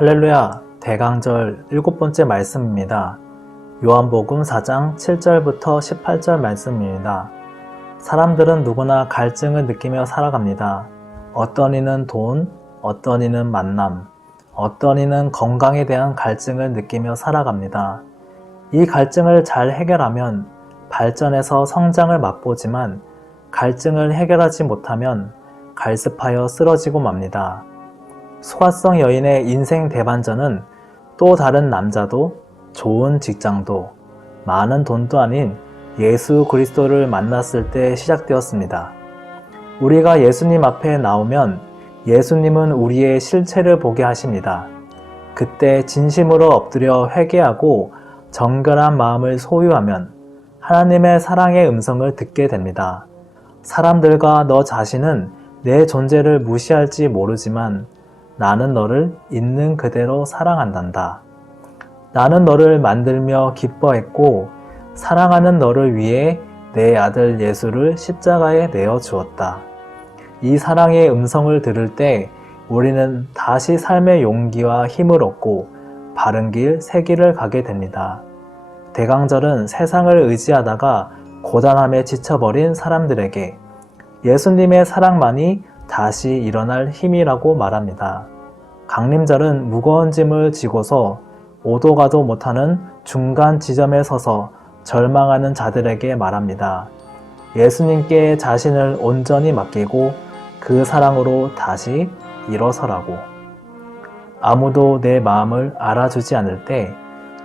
할렐루야 대강절 일곱 번째 말씀입니다. 요한복음 4장 7절부터 18절 말씀입니다. 사람들은 누구나 갈증을 느끼며 살아갑니다. 어떤 이는 돈, 어떤 이는 만남, 어떤 이는 건강에 대한 갈증을 느끼며 살아갑니다. 이 갈증을 잘 해결하면 발전해서 성장을 맛보지만 갈증을 해결하지 못하면 갈습하여 쓰러지고 맙니다. 소아성 여인의 인생 대반전은 또 다른 남자도 좋은 직장도 많은 돈도 아닌 예수 그리스도를 만났을 때 시작되었습니다. 우리가 예수님 앞에 나오면 예수님은 우리의 실체를 보게 하십니다. 그때 진심으로 엎드려 회개하고 정결한 마음을 소유하면 하나님의 사랑의 음성을 듣게 됩니다. 사람들과 너 자신은 내 존재를 무시할지 모르지만 나는 너를 있는 그대로 사랑한단다. 나는 너를 만들며 기뻐했고 사랑하는 너를 위해 내 아들 예수를 십자가에 내어 주었다. 이 사랑의 음성을 들을 때 우리는 다시 삶의 용기와 힘을 얻고 바른 길, 새 길을 가게 됩니다. 대강절은 세상을 의지하다가 고단함에 지쳐버린 사람들에게 예수님의 사랑만이 다시 일어날 힘이라고 말합니다. 강림절은 무거운 짐을 지고서 오도 가도 못하는 중간 지점에 서서 절망하는 자들에게 말합니다. 예수님께 자신을 온전히 맡기고 그 사랑으로 다시 일어서라고. 아무도 내 마음을 알아주지 않을 때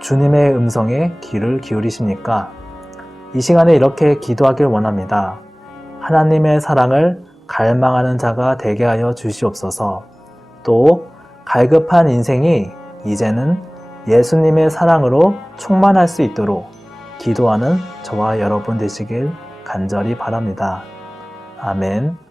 주님의 음성에 귀를 기울이십니까? 이 시간에 이렇게 기도하길 원합니다. 하나님의 사랑을 갈망하는 자가 되게 하여 주시옵소서. 또 갈급한 인생이 이제는 예수님의 사랑으로 충만할 수 있도록 기도하는 저와 여러분 되시길 간절히 바랍니다. 아멘.